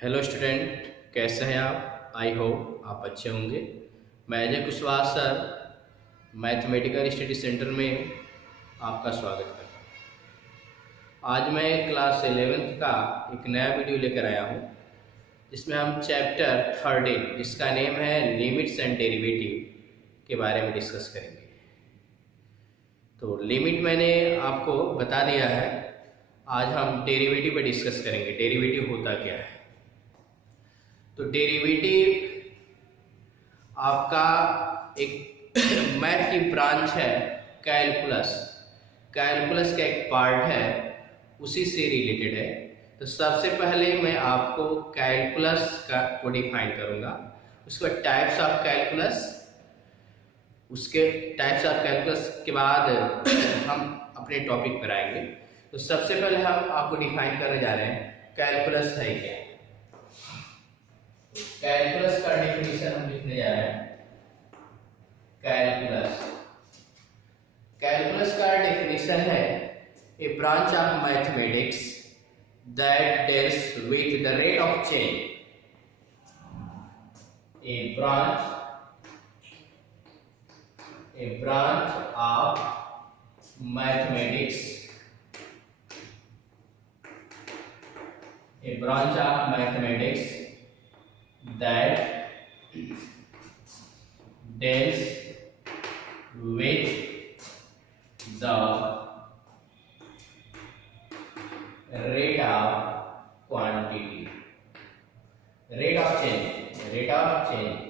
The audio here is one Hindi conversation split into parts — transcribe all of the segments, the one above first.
हेलो स्टूडेंट, कैसे हैं आप? आई होप आप अच्छे होंगे। मैं Ajay Kushwaha sir mathematical study centre में आपका स्वागत करता हूँ। आज मैं क्लास 11th का एक नया वीडियो लेकर आया हूँ, जिसमें हम चैप्टर 13 जिसका नेम है लिमिट्स एंड डेरिवेटिव के बारे में डिस्कस करेंगे। तो लिमिट मैंने आपको बता दिया है, आज हम डेरिवेटिव पे डिस्कस करेंगे। डेरिवेटिव होता क्या है? तो डेरिवेटिव आपका एक मैथ की ब्रांच है, कैलकुलस। कैलकुलस का एक पार्ट है, उसी से रिलेटेड है। तो सबसे पहले मैं आपको कैलकुलस को डिफाइन करूंगा, उसके बाद टाइप्स ऑफ कैलकुलस, उसके टाइप्स ऑफ कैलकुलस के बाद हम अपने टॉपिक पर आएंगे। तो सबसे पहले हम आपको डिफाइन करने जा रहे हैं कैलकुलस है क्या। कैलकुलस का डेफिनेशन हम लिखने जा रहे हैं। कैलकुलस का डेफिनेशन है a branch of mathematics that deals with the rate of change. A branch of mathematics, a branch of mathematics that deals with the rate of quantity, rate of change.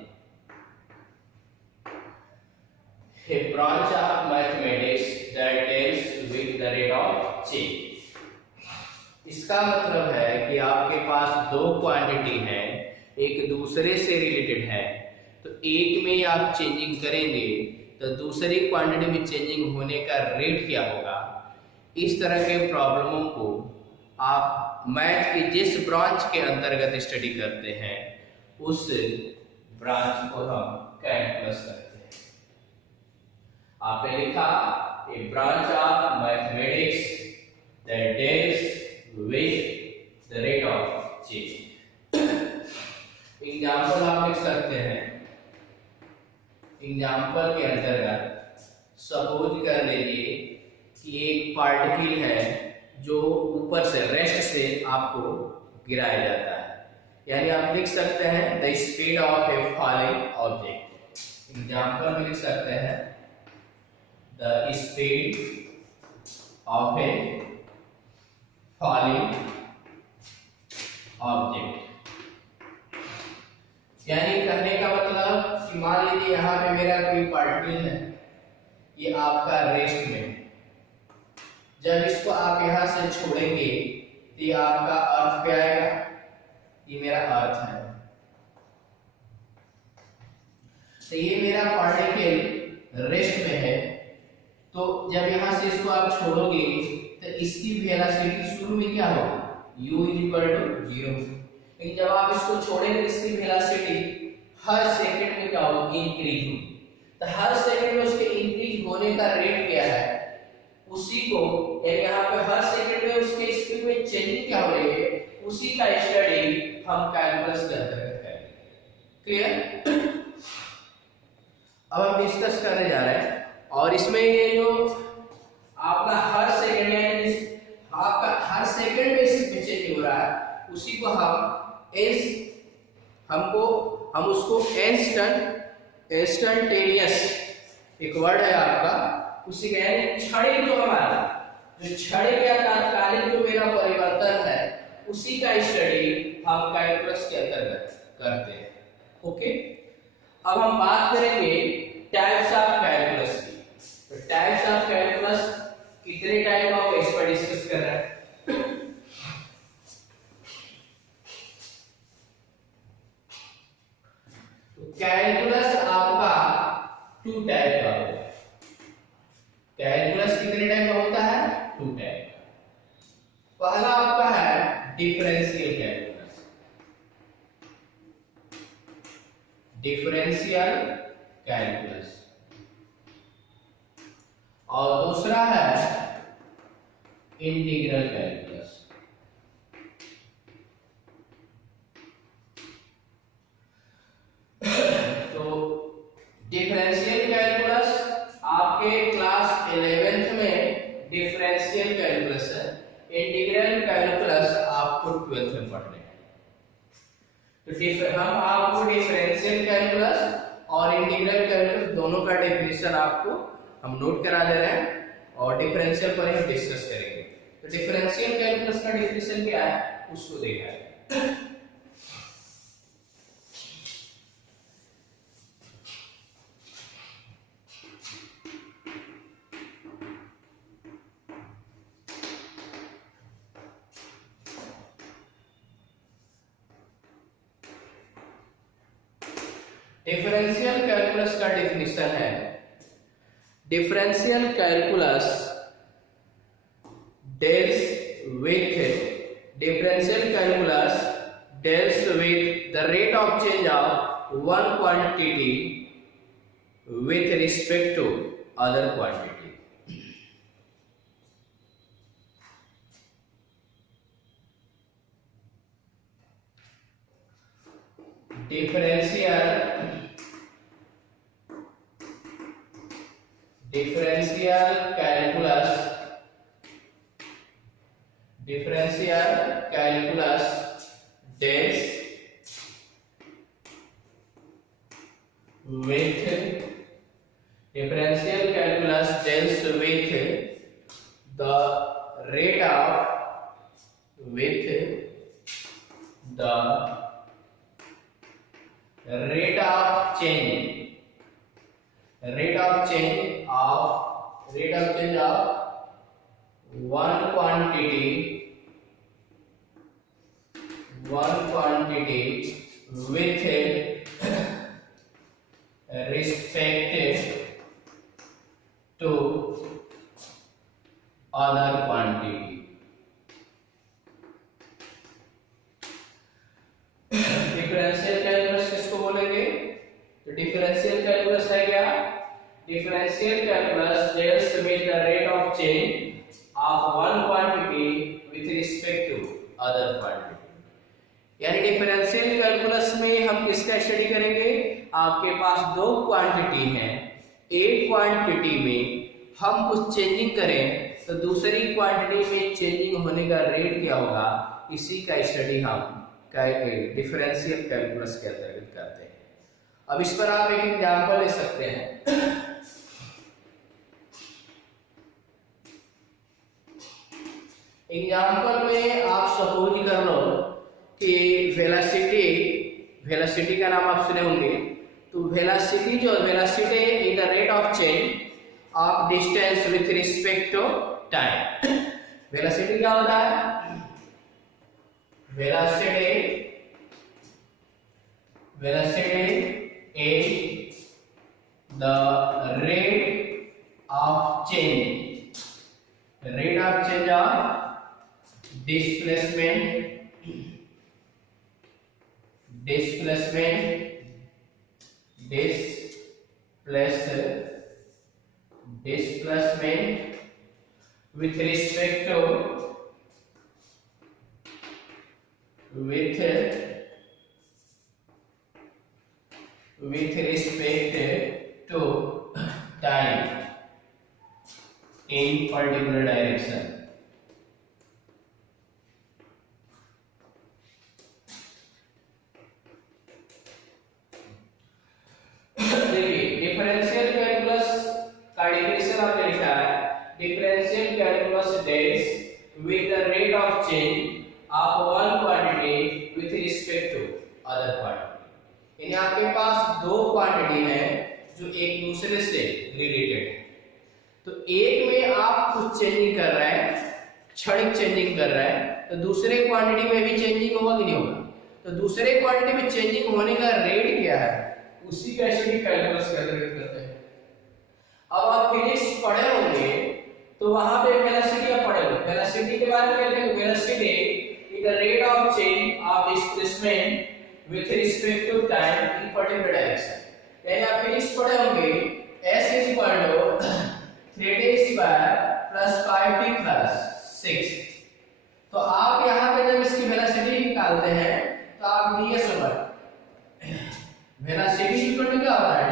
A branch of mathematics that deals with the rate of change. इसका मतलब है कि आपके पास दो क्वांटिटी है, एक दूसरे से रिलेटेड है। तो एक में आप चेंजिंग करेंगे तो दूसरी क्वांटिटी में चेंजिंग होने का रेट क्या होगा। इस तरह के प्रॉब्लमों को आप मैथ की जिस ब्रांच के अंतर्गत स्टडी करते हैं उस ब्रांच को हम कैलकुलस करते हैं। आपने लिखा a branch of mathematics that deals with the rate of change। Example आप लिख सकते हैं। एग्जाम्पल के अंतर्गत सपोज कर लीजिए कि एक पार्टिकल है जो ऊपर से रेस्ट से आपको गिराया जाता है, यानी आप लिख सकते हैं the speed of A falling object. Example में लिख सकते हैं the speed of A falling object. यानी कहने का मतलब कि मान लीजिए यहाँ पे मेरा कोई पार्टिकल है, ये आपका रेस्ट में, जब इसको आप यहाँ से छोड़ेंगे तो ये आपका अर्थ पे आएगा। ये मेरा अर्थ है, तो ये मेरा पार्टिकल रेस्ट में है। तो जब यहाँ से इसको आप छोड़ोगे तो इसकी वेलोसिटी शुरू में क्या होगा, u = 0। लेकिन जब आप इसको छोड़ेंगे इसकी वेलोसिटी हर सेकंड में क्या होगी, इंक्रीज होगी। तो हर सेकंड में उसके इंक्रीज होने का रेट क्या है, उसी को यहाँ पे हर सेकंड में उसके स्पीड में चेंजिंग क्या हो रही है, उसी का स्टडी हम कैलकुलस के अंतर्गत करेंगे। क्लियर? अब हम डिस्कस करने जा रहे हैं, और इसमें ये जो आपका हर सेकंड में आपका हर सेकंड में इसमें चेंज हो रहा है, उसी को हम उसको इंस्टेंटेनियस एक वर्ड है आपका, उसी का यानी क्षणिक, जो हमारा जो क्षणिक या तात्कालिक जो मेरा परिवर्तन है उसी का स्टडी हम कैलकुलस के अंतर्गत करते हैं। ओके, अब हम बात करेंगे टाइप्स ऑफ कैलकुलस की। तो टाइप्स ऑफ कैलकुलस कितने टाइप का इस पर डिस्कस कर रहे हैं। तो कैलकुलस आपका 2 टाइप का होता है। कैलकुलस कितने टाइप का होता है? 2 टाइप का। पहला आपका है डिफरेंशियल कैलकुलस। डिफरेंशियल कैलकुलस, और दूसरा है इंटीग्रल कैलकुलस। डिफरेंशियल कैलकुलस आपके क्लास 11th में डिफरेंशियल कैलकुलस है, इंटीग्रल कैलकुलस आपको 12th में पढ़ने हैं। तो हम आपको डिफरेंशियल कैलकुलस और इंटीग्रल कैलकुलस दोनों का डेफिनेशन आपको हम नोट करा दे रहे हैं और डिफरेंशियल पर ही डिस्कस करेंगे। तो डिफरेंशियल कैलकुलस का डेफिनेशन क्या है उसको देखा है। डिफरेंशियल कैलकुलस का डेफिनेशन है, differential calculus deals with the rate of change of one quantity with respect to other quantity. differential calculus deals with the rate of change of one quantity with respect to other quantity. Differential calculus किसको बोलेंगे? तो डिफरेंशियल कैलकुलस है क्या? Differential calculus deals with the rate of change of one quantity with respect to other quantity. यानी डिफरेंशियल कैलकुलस में हम किसका स्टडी करेंगे? आपके पास दो क्वांटिटी हैं, एक क्वांटिटी में हम कुछ चेंजिंग करें तो दूसरी क्वांटिटी में चेंजिंग होने का रेट क्या होगा, इसी का स्टडी हम डिफरेंशियल कैलकुलस के अंतर्गत करते हैं। अब इस पर आप एक एग्जांपल ले सकते हैं। एग्जांपल में आप सपोज कर लो कि वेलोसिटी का नाम आप सुने होंगे। तो velocity is the rate of change of distance with respect to time. Velocity क्या होता है? Velocity is the rate of change of displacement with respect to time in particular direction. देखिए डिफरेंशियल कैलकुलस का डेफिनेशन आपने लिखा है, differential calculus deals with the rate of change of one quantity with respect to other quantity. यानी आपके पास दो क्वांटिटी है जो एक दूसरे से रिलेटेड है। तो एक में आप कुछ चेंजिंग कर रहे हैं, क्षणिक चेंजिंग कर रहे हैं, तो दूसरे क्वांटिटी में भी चेंजिंग होगा कि नहीं होगा? तो दूसरे क्वांटिटी में चेंजिंग होने का रेट क्या है, उसी का स्टडी कैलकुलस कैलकुलेट करते हैं। अब आप फिजिक्स पढ़े होंगे तो वहां पे वेलोसिटी आप पढ़े हो, वेलोसिटी के बारे में कहते हैं velocity is the rate of change of displacement with respect to time in particular direction। यानी आप फिजिक्स पढ़े होंगे s is equal to 3d square plus 5t plus 6। तो आप यहाँ पे जब इसकी वेलोसिटी निकालते हैं तो आप ds over velocity equal to क्या होता है?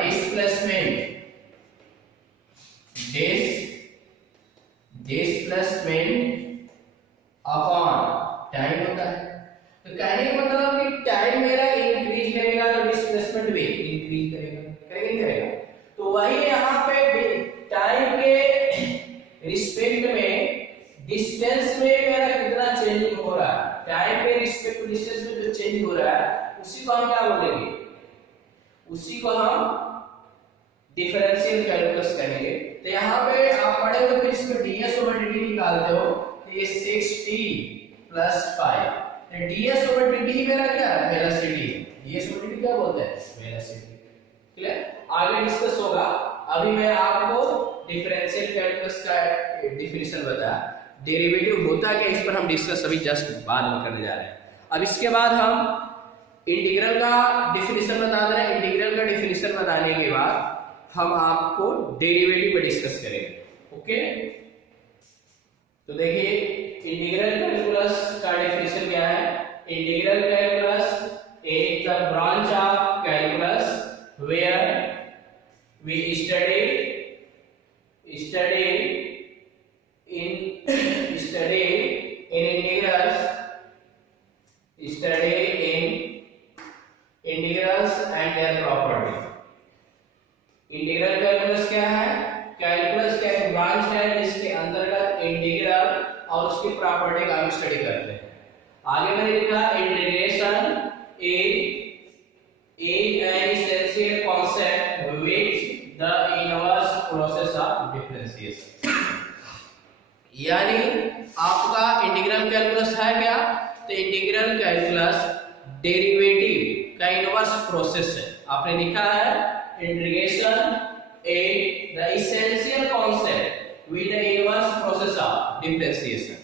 डिस्प्लेसमेंट अपॉन टाइम होता है। तो कहने का मतलब कि टाइम मेरा इंक्रीज करेगा तो डिस्प्लेसमेंट भी इंक्रीज करेगा, करेगा नहीं करेगा। तो वही यहाँ पे टाइम के रिस्पेक्ट में डिस्टेंस में मेरा कितना चेंजिंग हो रहा है, टाइम के रिस्पेक्ट डिस्टेंस में जो चेंज हो रहा है उसी को हम क्या बोलेंगे, उसी को हम डिफरेंशियल कैलकुलस कहेंगे। तो यहाँ पे आप पढ़े हो तो इसमें ds ओवर dt निकालते हो तो ये 6t + 5। ds ओवर dt मेरा क्या है, वेलोसिटी। ds ओवर dt क्या बोलते हैं, वेलोसिटी। क्लियर, आगे डिस्कस होगा। अभी मैं आपको डिफरेंशियल कैलकुलस का डेफिनेशन बताया, डेरिवेटिव होता क्या इस पर हम डिस्कस अभी जस्ट बाद में करने जा रहे हैं। अब इसके बाद हम इंटीग्रल का डेफिनेशन बता दे रहे हैं। इंटीग्रल का डेफिनेशन बताने के बाद हम आपको डेरिवेटिव पे डिस्कस करेंगे। ओके, तो देखिए इंटीग्रल कैलकुलस का डेफिनेशन क्या है। Integral calculus is the branch of calculus where we study integrals and their property. Integral calculus क्या है, कैलकुलस का एक ब्रांच है जिसके अंतर्गत इंटीग्रल और उसकी प्रॉपर्टी का हम स्टडी करते हैं। आगे मैंने लिखा integration is an essential concept which the inverse process of differentiation। यानी आपका इंटीग्रल कैलकुलस है क्या, तो इंटीग्रल कैलकुलस डेरिवेटिव का इनवर्स प्रोसेस है। आपने लिखा है integration is the essential concept with the inverse process of differentiation।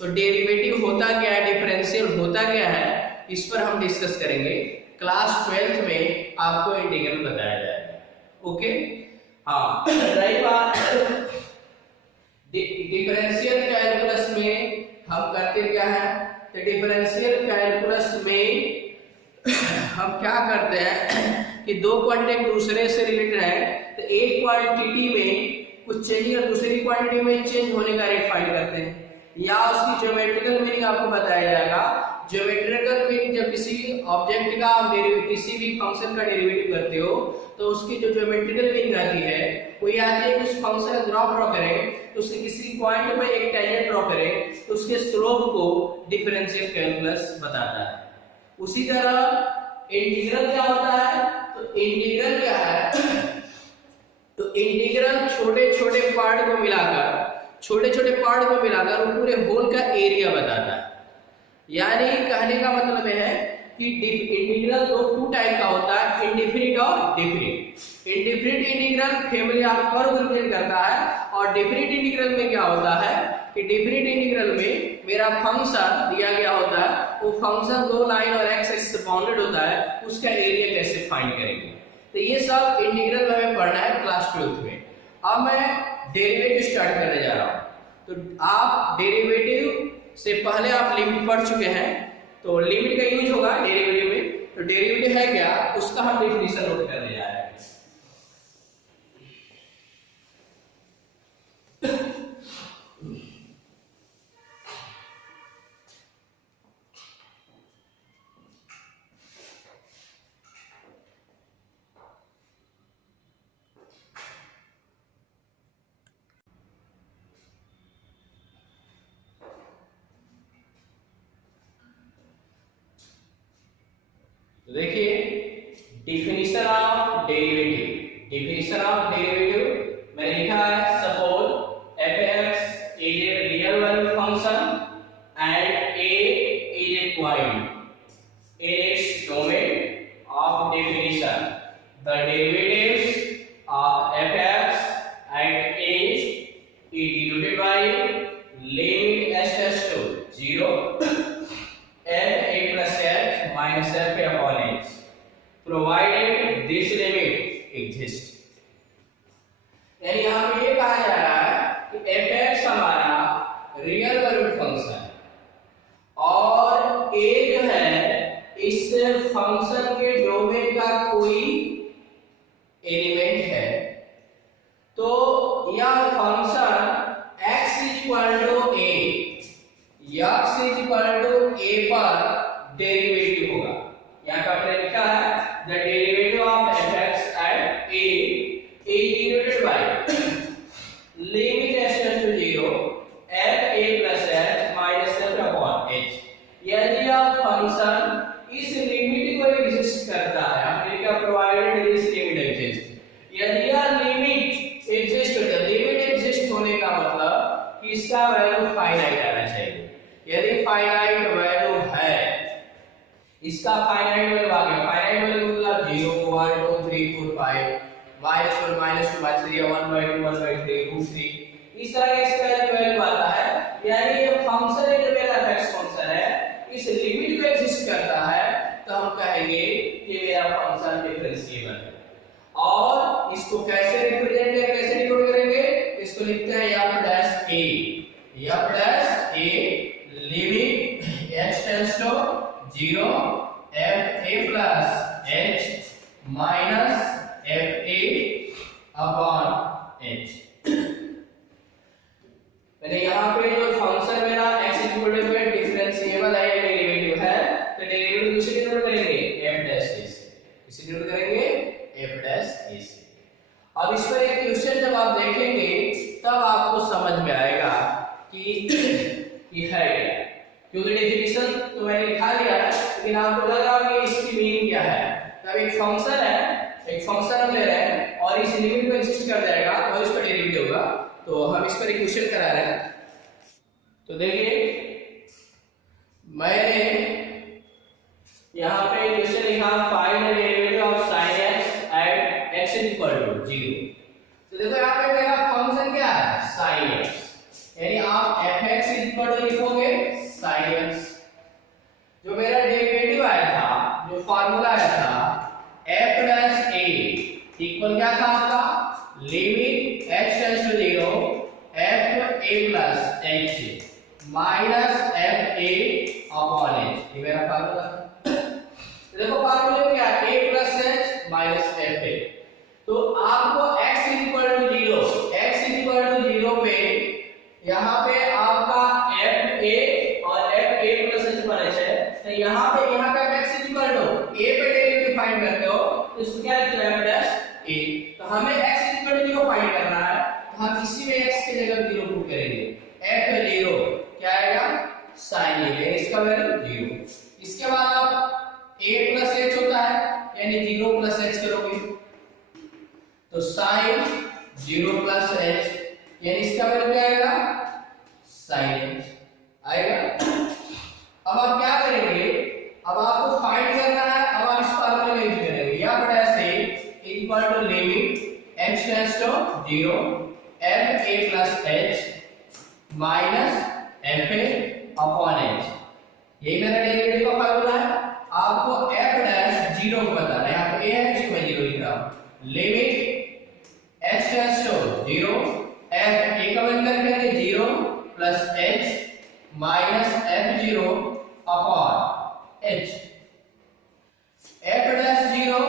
तो डेरिवेटिव होता क्या है, डिफरेंशियल होता क्या है, इस पर हम डिस्कस करेंगे। क्लास 12th में आपको इंटीग्रल बताया जाएगा। ओके, हाँ, रही बात डिफरेंशियल कैलकुलस में हम करते क्या है, तो डिफरेंशियल कैलकुलस में हम क्या करते हैं कि दो क्वांटिटी एक दूसरे से रिलेटेड है, तो एक क्वांटिटी में कुछ चेंज और दूसरी क्वांटिटी में चेंज होने का रेट फाइंड करते हैं, या उसकी ज्योमेट्रिकल मीनिंग आपको बताया जाएगा। ज्योमेट्रिकल मीनिंग जब किसी ऑब्जेक्ट का आप किसी भी फंक्शन का डेरिवेटिव करते हो तो उसकी जो ज्योमेट्रिकल मीनिंग आती है वो ये आती है कि उस फंक्शन का ग्राफ ड्रॉ करें तो उसके किसी पॉइंट पर एक टेंजेंट ड्रॉ करें तो उसके स्लोप को डिफरेंशियल कैलकुलस बताता है। उसी तरह इंटीग्रल क्या होता है, तो इंटीग्रल क्या है, तो इंटीग्रल छोटे छोटे पार्ट को मिलाकर वो पूरे होल का एरिया बताता है। यानी कहने का मतलब है कि इंटीग्रल टू टाइप का होता है, इंडेफिनिट और definite. Indefinite integral family of curve represent करता है, और डेफिनिट इंटीग्रल में क्या होता है कि डेफिनिट इंटीग्रल में मेरा फंक्शन दिया गया होता है, वो फंक्शन दो लाइन और एक्स एक्सिस से बाउंडेड होता है, उसका एरिया कैसे फाइंड करेंगे। तो ये सब इंटीग्रल में हमें पढ़ना है क्लास 12th में। अब मैं डेरिवेटिव स्टार्ट करने जा रहा हूँ। तो आप डेरिवेटिव से पहले आप लिमिट पढ़ चुके हैं, तो लिमिट का यूज होगा डेरिवेटिव में। तो डेरिवेटिव है क्या, उसका हम डेफिनेशन नोट करने जा रहे हैं। देखिए डिफिनेशन ऑफ डेरिवेटिव मैंने लिखा है, suppose f(x) is a real value function and a is a point in its domain of definition. The derivatives of f(x) and a is denoted by limit s tends to 0 f a plus x minus f a upon x, provided this limit exists। यानी यहाँ पे ये कहा जा रहा है कि f(x) हमारा रियल वैल्यूड फंक्शन है और a जो है इस फंक्शन के डोमेन का कोई एलिमेंट a पर डेरिवेटिव होगा। यहाँ पे आपने लिखा है the derivative of fx at a denoted by limit h tends to 0 f a plus h minus f upon h। यदि आप फंक्शन इस लिमिट को एग्जिस्ट करता है, आपने लिखा प्रोवाइडेड दिस लिमिट एग्जिस्ट, यदि यह लिमिट एग्जिस्ट होता है, लिमिट एग्जिस्ट होने का मतलब कि इसका वैल्यू फाइनाइट आना चाहिए। यदि फाइनाइट वैल्यू है, इसका फाइनाइट वैल्यू आ गया, फाइनाइट वैल्यू मतलब 0 1 2 3 4 5 -1 -2 -3 1/2 1/3 √3 इस तरह का इसका वैल्यू आता है। यानी ये फंक्शन है जो मेरा fx फंक्शन है, इस लिमिट को एग्जिस्ट करता है, तो हम कहेंगे कि मेरा फंक्शन डिफरेंशिएबल है। और इसको कैसे रिप्रेजेंट करेंगे, कैसे डिनोट करेंगे, इसको लिखते हैं f dash a, f dash a limit h tends to 0 f a plus h minus f a upon h। मैंने यहाँ पे जो फंक्शन मेरा x इक्वल टू डिफरेंशिएबल है या डेरिवेटिव है, तो डेरिवेटिव किसे डिनोट करेंगे, f डैश a से। किसे डिनोट करेंगे, f डैश a से। अब इस पर एक क्वेश्चन जब आप देखेंगे तब आपको समझ में आएगा कि ये है क्या, क्योंकि डेफिनेशन तो मैंने लिखा दिया है, लेकिन आपको लग रहा है कि इसकी मीनिंग क्या है। तब एक फंक्शन है, एक फंक्शन हम ले रहे हैं और इस लिमिट को एग्जिस्ट कर जाएगा और इसका डेरिवेटिव होगा, तो हम इस पर एक क्वेश्चन करा रहे हैं। तो देखिए मैंने यहाँ पे क्वेश्चन लिखा find the derivative of sin x at x equal to 0। तो देखो यहाँ पे मेरा फंक्शन क्या है, sin x, यानी आप fx इक्वल टू लिखोगे sin x। जो मेरा डेरिवेटिव आया था, जो फार्मूला आया था f डैश a इक्वल क्या था आपका, limit h tends to 0 f a plus h minus f a upon h। ये मेरा फार्मूला है। देखो फार्मूले में क्या है, a plus h minus f a। तो आपको x equal to 0, x equal to 0 पे यहाँ पे आपका f a और f a प्लस h बने है, तो यहाँ पे x इक्वल टू a पे डेरिवेटिव फाइंड करते हो, तो इसको क्या लिखते हैं, f डैश a। तो हमें x इक्वल टू 0 फाइंड करना है, तो हम इसी में x की जगह 0 पुट करेंगे, f 0 क्या आएगा, sin a, इसका वैल्यू 0। इसके बाद आप a प्लस h होता है, यानी 0 प्लस h करोगे, तो sin 0 प्लस h, यानी इसका वैल्यू क्या आएगा, sin h आएगा। अब आप क्या करेंगे, अब आपको फाइंड करना है, अब आप इस फार्मूले में यूज करेंगे, या बड़ा से equal to limit h tends to 0 f a plus h minus f a upon h। यही मेरा डेरिवेटिव का फार्मूला है। आपको f डैश 0 को बताना है, यहाँ पे a है जिसको मैं 0 लिख रहा हूं, limit h tends to 0 f a का वैल्यू करेंगे 0 plus h minus f0 upon h। f dash 0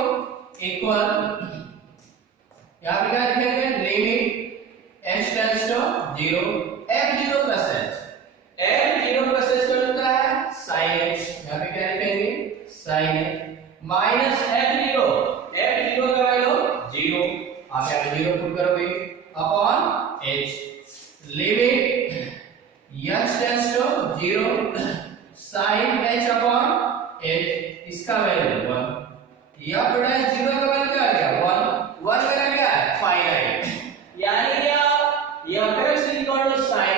equal यहाँ पे क्या लिखेंगे, limit h tends to 0 f0 plus h, f0 plus h क्या होता है, sin h। यहाँ पे क्या लिखेंगे, sin h minus f0, f0 का वैल्यू 0, आप यहाँ पे 0 पुट करोगे upon h, limit h tends to 0 sin h upon h, इसका वैल्यू 1। यह बड़ा 0 का वैल्यू क्या आ गया, 1 मेरा क्या है, फाइनाइट। यानी यह x equal to sin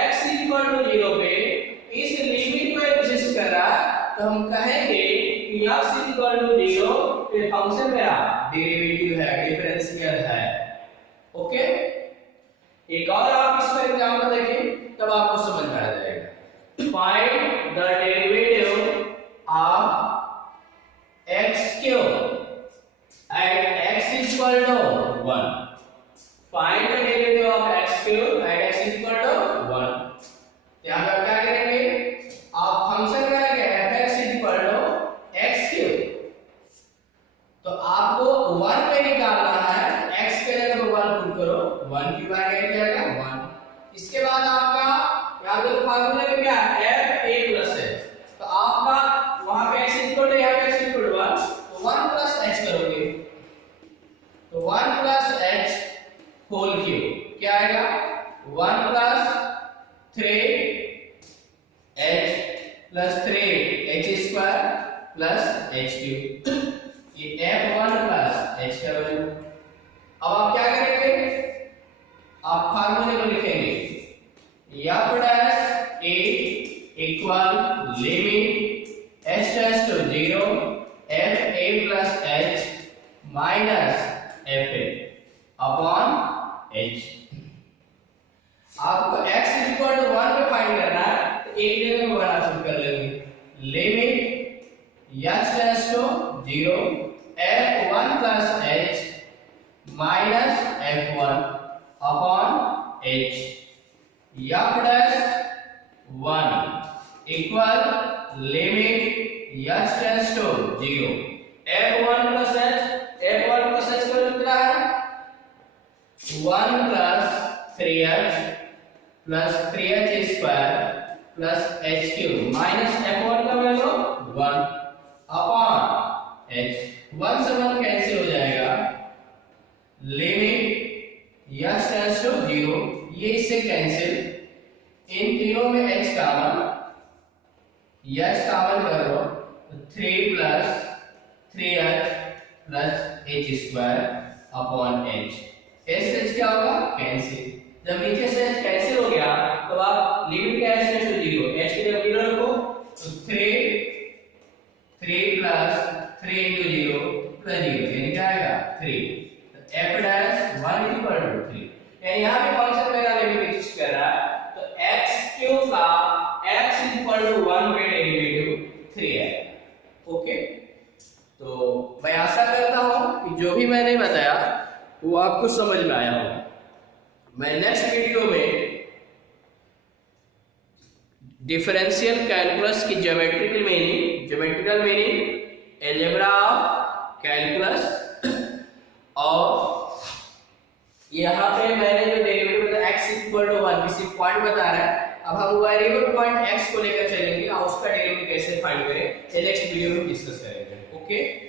x equal to 0 पे इस लिमिट को एग्जिस्ट कर रहा है, तो हम कहेंगे कि x इक्वल टू 0 पे फंक्शन मेरा डेरिवेटिव है, डिफरेंशियल है। ओके, एक और आप इस पर एग्जांपल देखें तब आपको समझ में आ जाएगा। Find the derivative of x cube at x equal to 1। Find the derivative of x cube at x equal to 1। यहां पे क्या करेंगे, आप फंक्शन करेंगे fx equal to x cube, तो आपको 1 पे निकालना है, x के जगह 1 पुट करो, 1 क्यूब आएगा, क्या आएगा 1। इसके बाद आपका यहां पे फार्मूले में क्या है, f a plus h, plus 3h² plus h3, ये f1 प्लस h का वैल्यू। अब आप क्या करेंगे, आप फार्मूले को लिखेंगे, f dash a equal limit h dash to 0 fa plus h minus fa upon h। आपको x इक्वल टू 1 पे फाइंड करना है, तो एक जगह में 1 आप कर लेंगे, limit h dash to 0 f1 plus h minus f1 upon h, f dash 1 equal limit h dash to 0 f1 plus h को लिख रहा है 1 plus 3h plus 3h square plus h cube minus f1 का वैल्यू 1 अपॉन h, 1 से 1 कैंसिल हो जाएगा, लिमिट h डैश टू 0, ये इससे कैंसिल, इन तीनों में h कॉमन कर लो, 3 plus 3h plus h square upon h, h क्या होगा कैंसिल। जब नीचे से h कैंसिल हो गया तो आप लिमिट का h टू 0, h की जगह 0 रखो, तो 3 प्लस 3 into 0 प्लस 0, यानी क्या आएगा 3, तो f डैश 1 इक्वल टू 3, यानी यहाँ पे फंक्शन मेरा लिमिट एग्जिस्ट कर रहा है, तो x क्यूब का x इक्वल टू 1 पे डेरिवेटिव 3 है। ओके, तो मैं आशा करता हूँ कि जो भी मैंने बताया वो आपको समझ में आया होगा। मैं नेक्स्ट वीडियो में डिफरेंशियल कैलकुलस की geometrical meaning, algebra of calculus, और यहाँ पे मैंने जो डेरिवेटिव बताया x इक्वल टू 1 किसी पॉइंट बता रहा है, अब हम वेरिएबल पॉइंट x को लेकर चलेंगे और उसका डेरिवेटिव कैसे फाइंड करें, नेक्स्ट वीडियो में डिस्कस करेंगे। ओके।